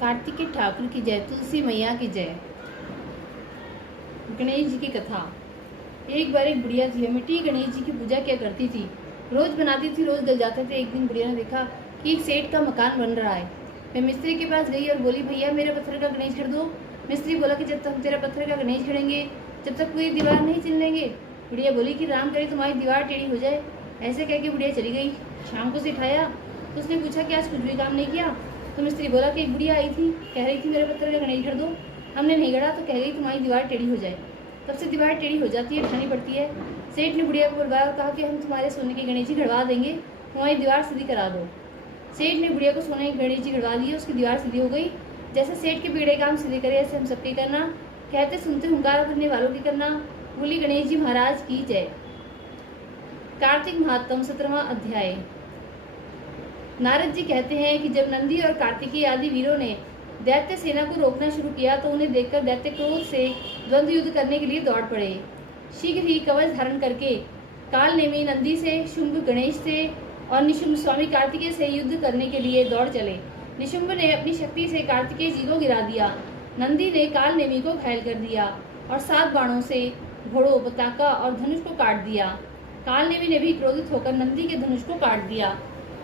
कार्तिकेय ठाकुर की जय, तुलसी मैया की जय। गणेश जी की कथा। एक बार एक बुढ़िया थी, मिट्टी गणेश जी की पूजा क्या करती थी। रोज बनाती थी, रोज गल जाते थे। एक दिन बुढ़िया ने देखा कि एक सेठ का मकान बन रहा है। वह मिस्त्री के पास गई और बोली, भैया मेरे पत्थर का गणेश कर दो। मिस्त्री बोला कि जब तक हम तेरा पत्थर का गणेश खड़ेंगे जब तक पूरी दीवार नहीं चिन लेंगे। बुढ़िया बोली कि राम करे तुम्हारी दीवार टेढ़ी हो जाए। ऐसे कह के बुढ़िया चली गई। शाम को सिखाया तो उसने पूछा कि आज कुछ भी काम नहीं किया। तो मिस्त्री बोला कि एक बुढ़िया आई थी, कह रही थी मेरे पत्थर का गणेश कर दो। हमने नहीं गढ़ा तो कह गई तुम्हारी दीवार टेढ़ी हो जाए। तब से दीवार टेढ़ी हो जाती है, ढानी पड़ती है। सेठ ने बुढ़िया को बुलवाया और कहा कि हम तुम्हारे सोने के गणेश जी गढ़वा देंगे, तुम्हारी दीवार सीधी करा दो। सेठ ने बुढ़िया को सोने के गणेश जी गढ़वा दिए, उसकी दीवार सीधी हो गई। जैसे सेठ के बिगड़े काम सीधे करे ऐसे हम सबके करना, कहते सुनते हुंकार भरने वालों की करना। बोली गणेश जी महाराज की जय। कार्तिक महात्म 17वां अध्याय। नारद जी कहते हैं कि जब नंदी और कार्तिकेय आदि वीरों ने दैत्य सेना को रोकना शुरू किया तो उन्हें देखकर दैत्य क्रोध से द्वंद्व युद्ध करने के लिए दौड़ पड़े। शीघ्र ही कवच धारण करके काल नेमी नंदी से, शुंभ गणेश से और निशुंभ स्वामी कार्तिकेय से युद्ध करने के लिए दौड़ चले। निशुंभ ने अपनी शक्ति से कार्तिकेय जी को गिरा दिया। नंदी ने काल नेमी को घायल कर दिया और 7 बाणों से घोड़ों, पताका और धनुष को काट दिया। काल नेमी ने भी क्रोधित होकर नंदी के धनुष को काट दिया।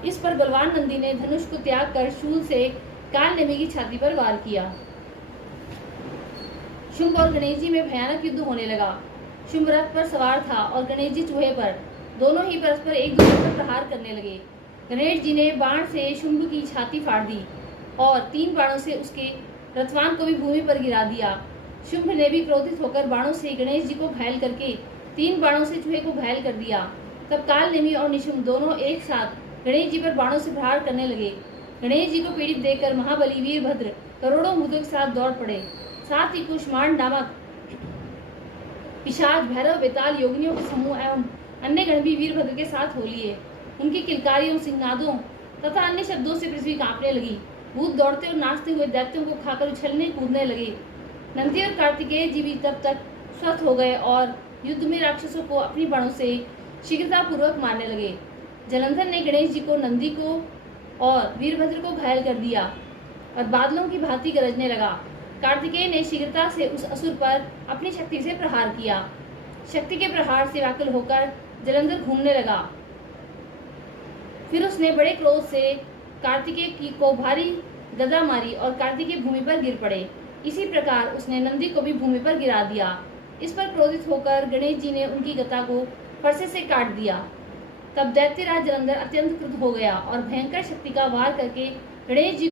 इस पर बलवान नंदी ने धनुष को त्याग कर शूल से काल नेमी की छाती पर वार किया। शुंभ और गणेश जी में भयानक युद्ध होने लगा। शुंभ रथ पर सवार था और गणेश जी चूहे पर। दोनों ही परस्पर एक दूसरे पर प्रहार करने लगे। गणेश जी ने बाण से शुंभ की छाती फाड़ दी और 3 बाणों से उसके रथवान को भी भूमि पर गिरा दिया। शुंभ ने भी क्रोधित होकर बाणों से गणेश जी को घायल करके 3 बाणों से चूहे को घायल कर दिया। तब काल नेमी और निशुंभ दोनों एक साथ गणेश जी पर बाणों से प्रहार करने लगे। गणेश जी को पीड़ित देखकर महाबली वीरभद्र करोड़ों भूतों के साथ दौड़ पड़े। साथ ही कुष्मांड नामक पिशाच, भैरव, बेताल, योगिनियों के समूह एवं अन्य गण भी वीरभद्र के साथ हो लिए। उनकी किलकारियों, सिंहनादों तथा अन्य शब्दों से पृथ्वी कांपने लगी। भूत दौड़ते और नाचते हुए दैत्यों को खाकर उछलने कूदने लगे। नंदी और कार्तिकेय जी भी तब तक स्वस्थ हो गए और युद्ध में राक्षसों को अपनी बाणों से शीघ्रतापूर्वक मारने लगे। जलंधर ने गणेश जी को, नंदी को और वीरभद्र को घायल कर दिया और बादलों की भांति गरजने लगा। कार्तिकेय ने शीघ्रता से उस असुर पर अपनी शक्ति से प्रहार किया। शक्ति के प्रहार से व्याकुल होकर जलंधर घूमने लगा। फिर उसने बड़े क्रोध से कार्तिकेय को भारी गदा मारी और कार्तिकेय भूमि पर गिर पड़े। इसी प्रकार उसने नंदी को भी भूमि पर गिरा दिया। इस पर क्रोधित होकर गणेश जी ने उनकी गदा को फरसे से काट दिया। तब दैत्यराज जलंधर अत्यंत क्रुद्ध हो गया और भयंकर शक्ति का वार करके गणेश जी